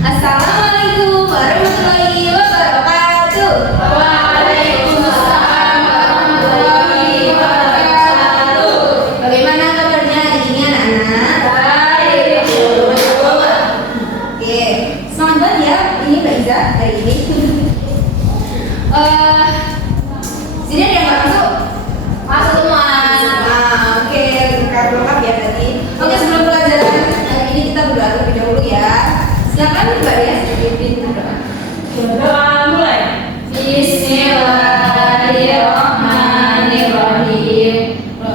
Assalamualaikum warahmatullahi wabarakatuh. Waalaikumsalam warahmatullahi wabarakatuh. Bagaimana kabarnya hari ini anak-anak? Baik. Oke, semangat banget ya ini Mbak Iza hari ini. Sini ada yang nggak masuk? Masuk semua. Oke, lengkap ya tadi. Oke, sebelum pelajaran hari ini kita berdoa terlebih dahulu ya. Silakan Mbak ya, pimpin berdoa. Berdoa mulai. Bismillahirrahmanirrahim.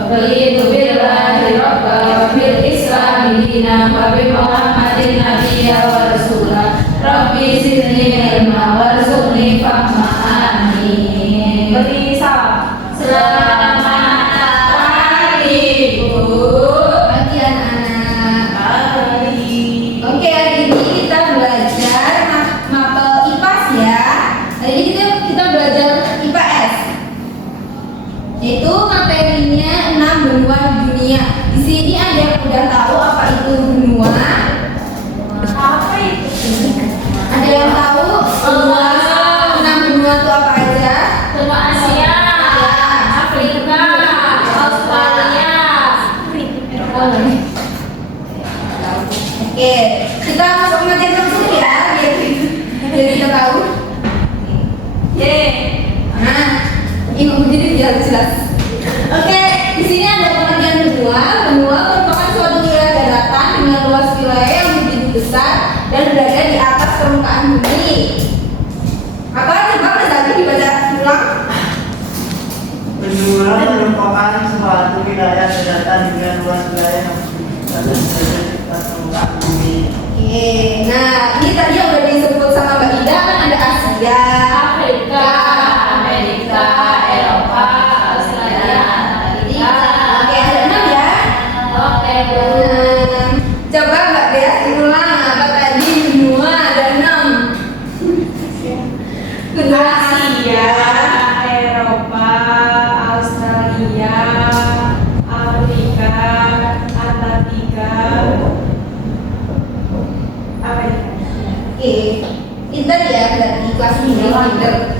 Raditu billahi rabban bil islami dinan wa bi Muhammadin nabiyyan wa rasula. Rabbi zidni ilma warzuqni fahma. Amin. Beri salam. Selamat pagi, Bu. Pagi anak-anak. Oke, hari ini kita belajar mapel IPAS ya. Hari ini kita belajar IPS. Yaitu materinya 6 benua di dunia. Di sini ada yang udah tahu apa itu benua? Apa itu? Ada yang tahu benua 6 benua itu apa aja? Benua Asia, Afrika, Australia. Oke, kita masuk ke materi langsung ya, biar kita tahu. Nah, ini begini biar jelas. Oke, di sini ada pengertian benua. Benua merupakan suatu wilayah daratan dengan luas wilayah yang begitu besar dan berada di atas permukaan bumi. Apa coba Mas Abi dibaca ulang? Benua merupakan suatu wilayah daratan dengan luas wilayah yang berada di atas permukaan bumi. Oke, nah ini tadi yang udah disebut sama Mbak Ida kan ada Asia, Afrika, Amerika, Eropa, Australia, Antartika. Oke, ada 6 ya. Oke, Bu. Coba Mbak Dea ulang apa tadi benua ada 6. Benua Asia, Eropa, Australia, Afrika, Antartika. Apa ini? Oke, pinter ya berarti kelas ini pinter.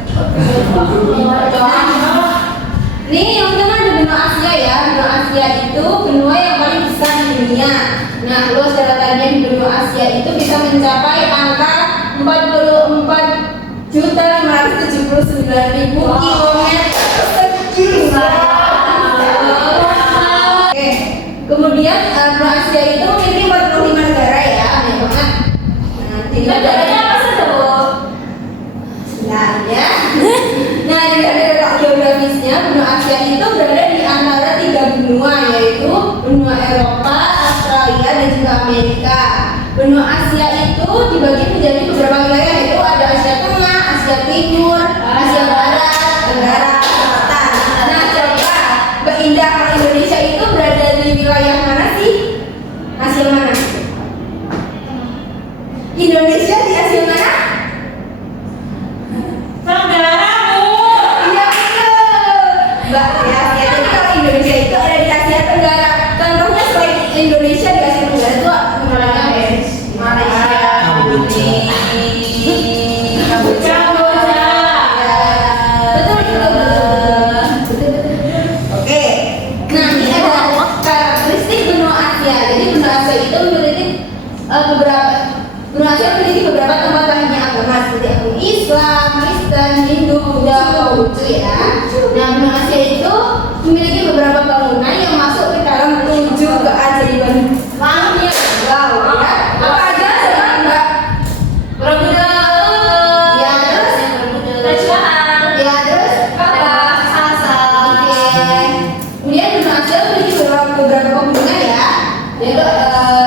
Nih yang pertama ada benua Asia ya. Benua Asia itu benua yang paling besar di dunia. Nah, luas daratannya di benua Asia itu bisa mencapai angka 44.579.000 kilometer persegi. Oke, kemudian benua Asia itu memiliki 45 negara ya, banyak banget. Nah, jadi Negaranya apa saja, Bu? sebenarnya. Nah, dari letak geografisnya, benua Asia itu berada di antara 3 benua, yaitu benua Eropa, Australia, dan juga Amerika. Benua Asia itu dibagi menjadi beberapa wilayah, yaitu ada Asia Tengah, Asia Timur, Asia Barat, Tenggara, Selatan. Nah, coba Mbak Indah, kalau Indonesia itu berada di wilayah mana sih? Asia mana? Indonesia di Asia mana? Tenggara, Bu. Iya betul, Mbak ya. Jadi kalau Indonesia itu ada di Asia Tenggara. Contohnya selain Indonesia di Asia Tenggara itu Malaysia, Brunei, Kamboja. Ya, betul betul. Oke. Nah ini ada karakteristik benua Asia. Jadi benua Asia itu memiliki benua Asia memiliki beberapa tempat lahirnya agama seperti agama Islam, Kristen, Hindu, Buddha, Konghucu ya. Nah, benua Asia itu memiliki beberapa bangunan yang masuk ke dalam 7 keajaiban langit. Wow, ya. Apa aja coba Mbak? Borobudur. Ya, terus? Taj Mahal. Ya, terus? Ka'bah, Al-Aqsa. Oke. Kemudian benua Asia memiliki beberapa pegunungan ya, yaitu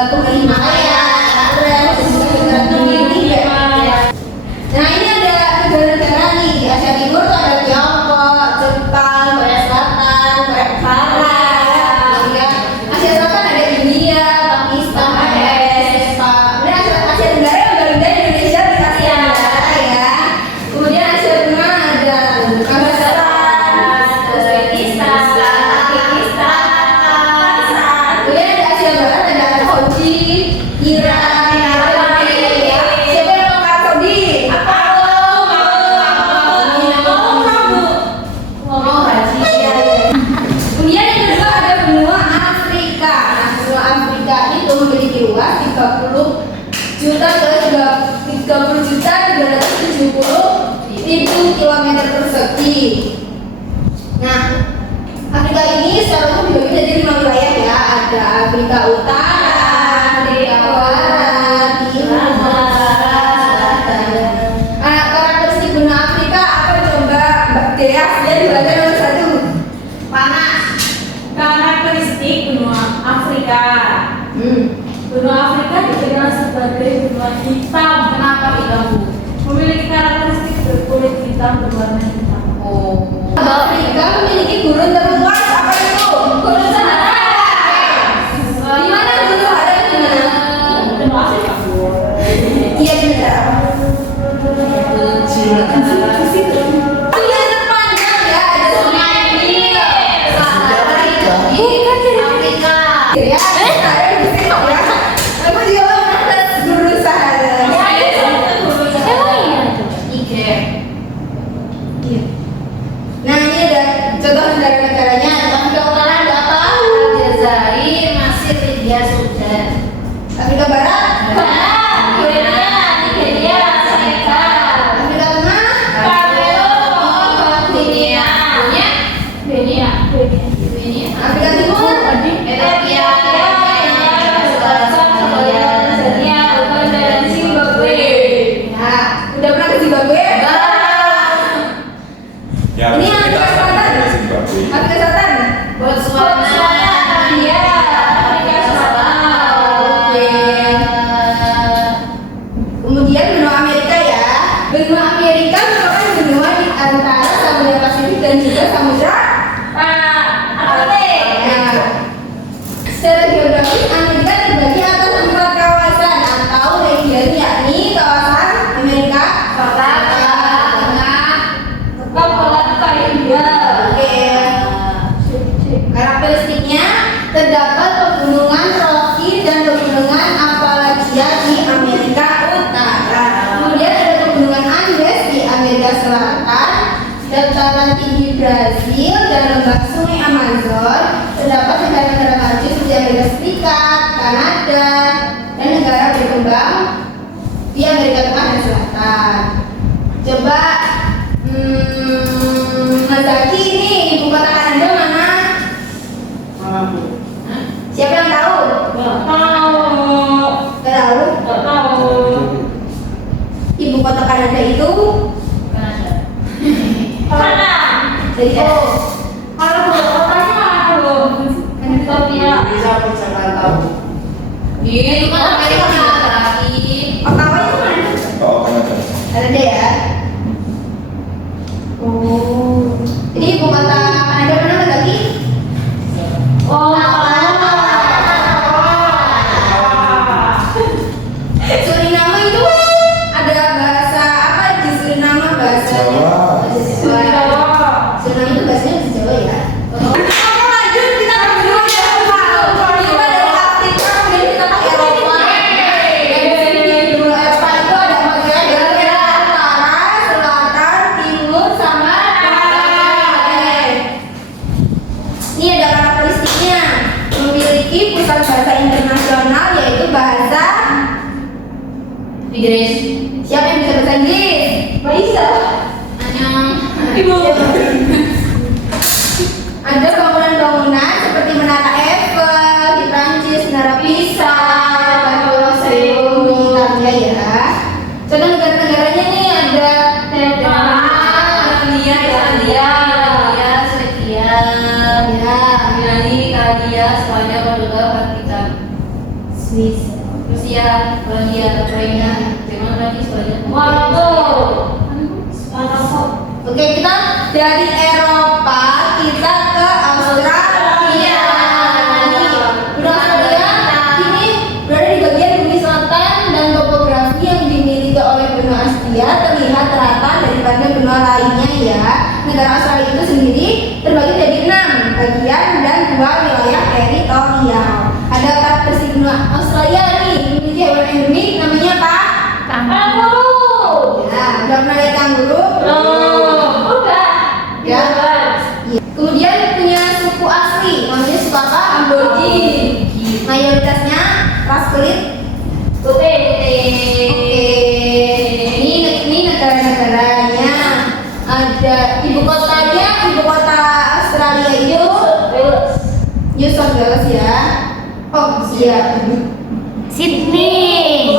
Gunung Himalaya, Everest, dan juga negara tinggi ya. Nah ini ada negara-negara nih di Asia Timur tuh ada Tiongkok, Jepang, Korea Selatan, Korea Barat, ya. Asia Selatan ada India, Pakistan, Bangladesh, Jepang. Kemudian Asia Tenggara yang paling dari Indonesia di Asia Tenggara ya. Kemudian Asia Tengah ada Kazakhstan, Uzbekistan, Pakistan, kemudian ada Asia Barat ada Arab Saudi, geografi. Nah, Afrika ini secara umum dibagi menjadi 5 wilayah ya. Ada Afrika Utara, Afrika Barat, Timur, Selatan. Karakteristik benua Afrika apa coba Mbak Dea? Dia dibaca nomor 1. Panas. Karakteristik benua Afrika. Benua Afrika dikenal sebagai benua hitam. Kenapa hitam, Bu? Memiliki karakteristik berkulit hitam berwarna hitam. Afrika memiliki gurun terluas. Apa itu? Gurun Sahara. Di mana gurun Sahara itu di mana? Benua Afrika. Iya benar. Sungai terpanjang ya, ada Sungai Nil, Sahara itu di Afrika. Ya, Sahara di sini ya. Aku juga pernah ke gurun Sahara. Nah ini ada contoh negara-negaranya. Afrika Utara nggak tahu. Aljazair, Mesir, Libya, Sudan. Afrika Barat, Nigeria, Senegal. Afrika Tengah, Kamerun, Guinea. Afrika Timur, Ethiopia, Tanzania, Uganda, dan Zimbabwe. Nah, udah pernah ke Zimbabwe? Ya, Ini kita Afrika Selatan. Zimbabwe. Afrika Selatan. Botswana, India, Afrika Selatan. Oke. Kemudian benua Amerika ya. Benua Amerika merupakan benua di antara Samudra Pasifik dan juga Samudra. Atlantik. Nah, secara geografis Amerika terbagi atas 4 kawasan atau region, yakni kawasan Amerika Selatan, Tengah, Kepulauan Karibia. Oke. Karakteristiknya terdapat pegunungan Rocky dan pegunungan Appalachia di Amerika Utara. Kemudian ada pegunungan Andes di Amerika Selatan, dataran tinggi Brazil dan lembah Sungai Amazon. Terdapat negara-negara maju seperti Amerika Serikat, Kanada, dan negara berkembang di Amerika Tengah dan Selatan. Coba Mas Zaki, ini ibu kota Kanada mana? Mana Bu? Siapa yang tahu? Nggak tahu. Gak tahu. Nggak tahu. Ibu kota Kanada itu Mana? dari O. Kalau kotanya mana, Bu? Ethiopia. Bisa pun saya nggak tahu. Itu kan Amerika lagi. Ottawa itu mana? Oh, Kanada. Kanada ya. Oh. Jadi ibu kota Kanada mana Mas Zaki? Oh, Suriname itu ada bahasa apa di Suriname? Bahasa Jawa. Jawa. Suriname itu bahasanya bahasa Jawa ya. Oke lanjut, kita berdua ya. Kita dari Afrika kemudian kita ke Eropa. Dan di benua Eropa itu ada bagian utara, selatan, timur, sama barat. Ini ada karakteristiknya, memiliki pusat bahasa internasional yaitu bahasa Inggris. Siapa yang bisa bahasa Inggris? Bisa. Ibu. Ada bangunan-bangunan seperti Menara Eiffel di Prancis, Menara Pisa, Colosseum di Italia ya. Contoh negara-negaranya nih ada Finlandia, Islandia, Swedia, Kanada, Spanyol, Portugal, Vatikan, Swiss. Rusia, Polandia, Ukraina, Jerman, Prancis, Spanyol, Maroko. Oke, kita dari Eropa kita ke Australia. Benua Australia ini berada di bagian bumi selatan dan topografi yang dimiliki oleh benua Asia terlihat rata daripada benua lainnya ya. Negara Australia itu sendiri terbagi menjadi 6 bagian dan 2 wilayah teritorial. Ada karakteristik benua Australia nih, memiliki hewan endemik namanya apa? Kanguru. Ya, udah pernah lihat kanguru? Udah. Ya. Iya. Kemudian punya suku asli, namanya suku apa? Aborigin. Mayoritasnya ras kulit Putih. Oke. Ini negara-negaranya. Ada ibu kota New South Wales ya. Oh iya. Sydney.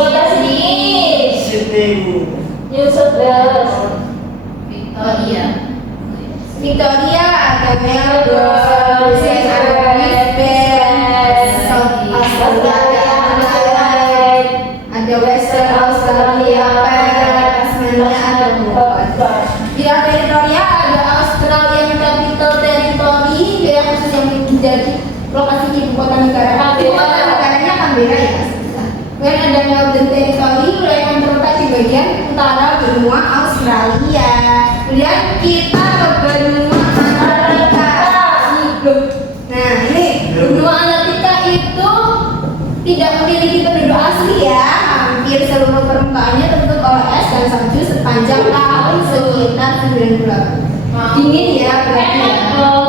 Sydney. New South Wales. Victoria. Victoria, ada Melbourne, ada Brisbane, South Australia, ada Western Australia, Tasmania, ada Hobart. Di Victoria ada Australian Capital Territory, yang khusus yang menjadi lokasi ibu kota negara. Ibu kota negaranya Canberra ya. Kemudian ada Melbourne Territory, wilayah yang terletak di bagian utara benua Australia. Kemudian kita ke benua Antartika. Nah ini benua Antartika itu tidak memiliki penduduk asli ya. Hampir seluruh permukaannya tertutup oleh es dan salju sepanjang tahun sekitar 9 bulan. Dingin ya berarti ya.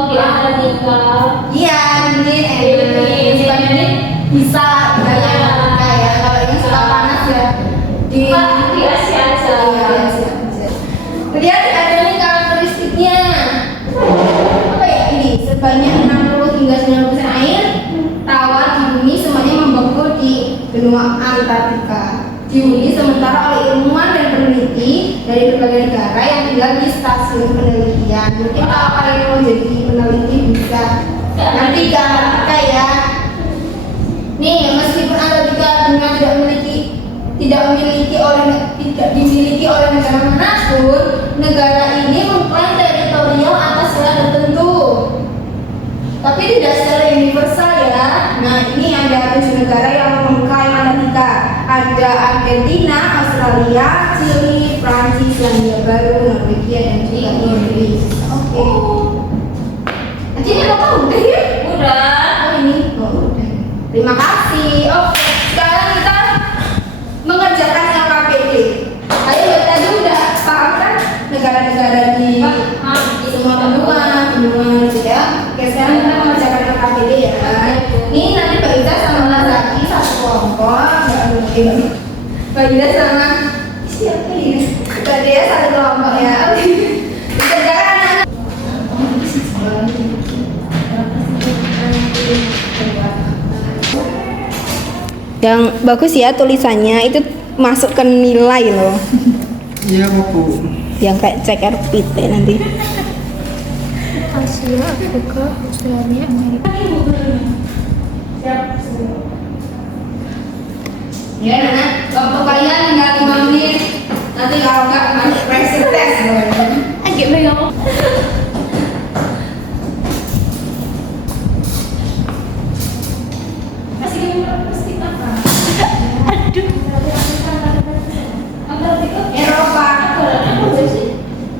Di Antartika. Iya dingin, ini bisa banyak ya. Kalau ini suka panas ya di Asia aja. Kemudian ada nih karakteristiknya. Apa ya ini? Sebanyak 60 hingga 90% air tawar di bumi semuanya membeku di benua Antartika. Diuji sementara oleh ilmuwan dan peneliti dari berbagai negara yang tinggal di stasiun penelitian. Mungkin kalau kalian mau jadi peneliti bisa nanti ke Antartika ya. Nih, meskipun Antartika dengan tidak dimiliki oleh negara manapun, negara ini mengklaim teritorial atas wilayah tertentu. Tapi tidak secara universal ya. Nah, ini ada 7 negara yang mengklaim Antartika. Ada Argentina, Australia, Chili, Prancis, Selandia Baru, Norwegia, dan juga Inggris. Oke. Nanti ini apa udah ya? Udah. Oh ini, oh udah. Terima kasih. Oke, sekarang kita mengerjakan LKPD. Ayo tadi udah paham kan negara-negara di semua benua gitu ya. Oke, sekarang kita mengerjakan LKPD ya kan. Ini nanti Mbak Ida sama Mas Zaki satu kelompok. Mbak Ida sama siapa ini? Mbak Dea satu kelompok ya. Dikerjakan anak. Yang bagus ya tulisannya itu masuk ke nilai loh. Iya Bu. Yang kayak cek RPT nanti. Asia, Afrika, Australia, Amerika. Ya Nana, waktu kalian tinggal 5 menit. Nanti kalau nggak masuk pressure test. Agak banyak. Eropa.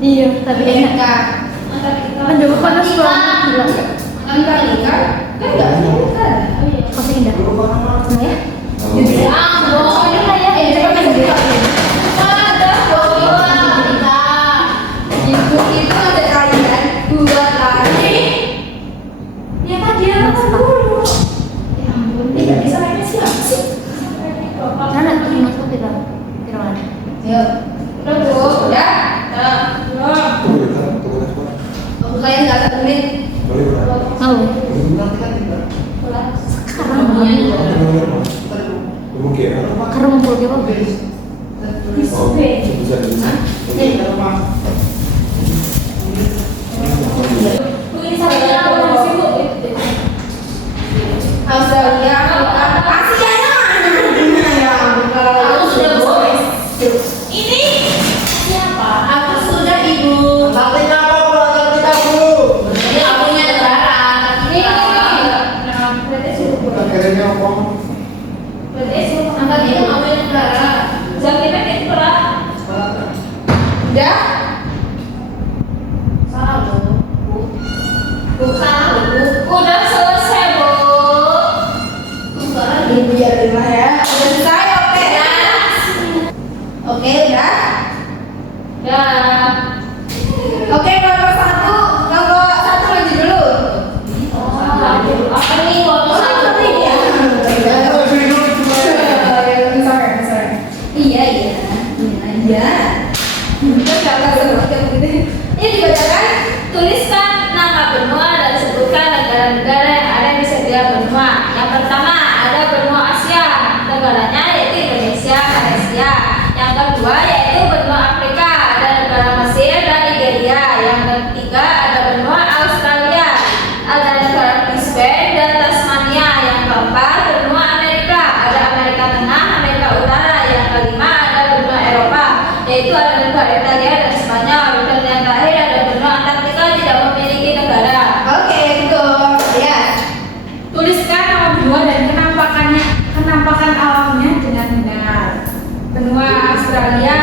Iya, tapi enak. Amerika. Aduh, panas banget. Gila. Amerika kan nggak ada negara. Kopi indah. Nah ya. Itu ada kalian buat lari. Ya kan dia makan dulu. Ya ampun, tidak bisa main siapa sih? Nana terima kasih tidak. Tidak. Yuk, udah Bu, udah. Waktu kalian nggak 1 menit. Mau. Karena ngumpul dia apa? Australia, Afrika, Asianya mana ya? Aku sudah boys. Ini siapa? Aku sudah ibu. Nanti apa Bu? Antartika Bu. Ini aku punya negara. Ini. Akhirnya apa? Angkat ini nggak punya negara. Udah? Salah Bu. Bu salah Bu. Udah selesai, Bu. Sekarang ibu biarin lah ya. Udah selesai, oke ya. Oke, udah. Ya. Oke, kelompok 1 maju dulu. Apa nih kalau satu? Iya. Iya. Ini dibacakan. Tuliskan nama benua dan sebutkan negara-negara yang ada di setiap Yang kedua yaitu benua Afrika, ada negara Mesir dan Nigeria. Yang ketiga ada benua Australia, ada negara Brisbane dan Tasmania. Yang keempat benua Amerika, ada Amerika Tengah, Amerika Utara. Yang kelima ada benua Eropa, yaitu ada negara Italia dan Spanyol. Dan yang terakhir ada benua Antartika, tidak memiliki negara. Oke, betul. Ya. Tuliskan nama benua dan kenampakan alamnya dengan benar. Benua Australia,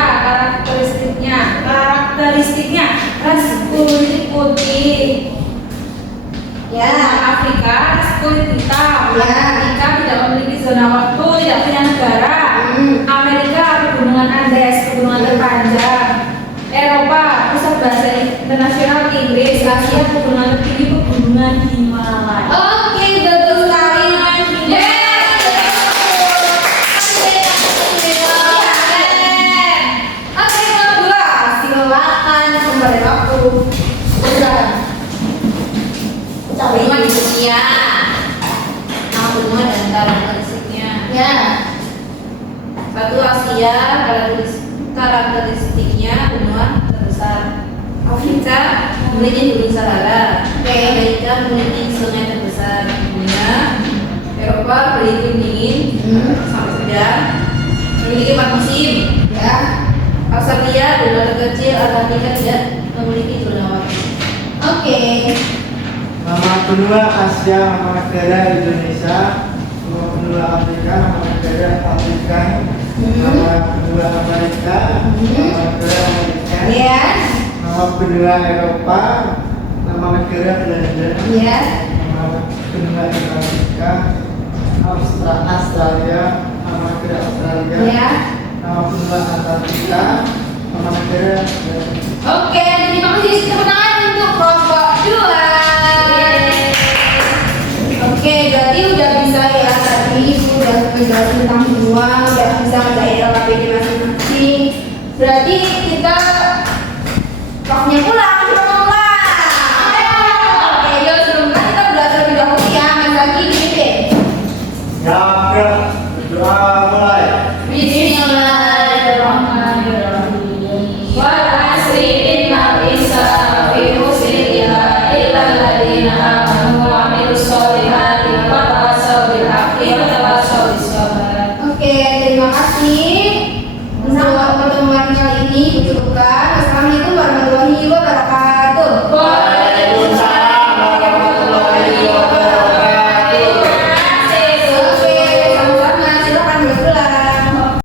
karakteristiknya ras kulit putih. Ya. Afrika ras kulit hitam. Ya. Amerika tidak memiliki zona waktu, tidak punya negara. Amerika pegunungan Andes, pegunungan terpanjang. Eropa pusat bahasa internasional Inggris. Asia pegunungan tertinggi, pegunungan Himalaya. Oke, betul sekali. Oke, yang kedua, silakan kembali waktu. Silakan. Benua di dunia, nama benua dan karakteristiknya. Ya. Satu Asia, karakteristiknya benua terbesar. Afrika memiliki Gunung Sahara. Amerika memiliki sungai terbesar di dunia. Eropa beriklim dingin sampai sedang, memiliki 4 musim. Ya. Australia benua terkecil, Antartika tidak memiliki zona waktu. Oke. Nama benua Asia, nama negara Indonesia. Nama benua Afrika, nama negara Afrika. Nama benua Amerika, nama negara Amerika. Ya. Nama benua Eropa, nama negara Belanda. Ya. Nama benua Amerika, Australia, nama negara Australia. Ya. Nama benua Antartika, nama negara Belanda. Oke, terima kasih. Tepuk tangan untuk kelompok 2. Oke, berarti udah bisa ya tadi Ibu udah menjelaskan tentang benua, udah bisa daerah KPD masing-masing. Berarti kita waktunya pulang, kita mau pulang. Oke, yuk sebelumnya kita belajar terlebih dahulu ya, Mas lagi gini deh. Ya, berdoa mulai. Bismillahirrahmanirrahim. Wal asri innal insana lafi khusr illa alladziina aamanu wa 'amilus sholihati wa tawassaw bil haqqi wa tawassaw bis sabr. Oke, terima kasih.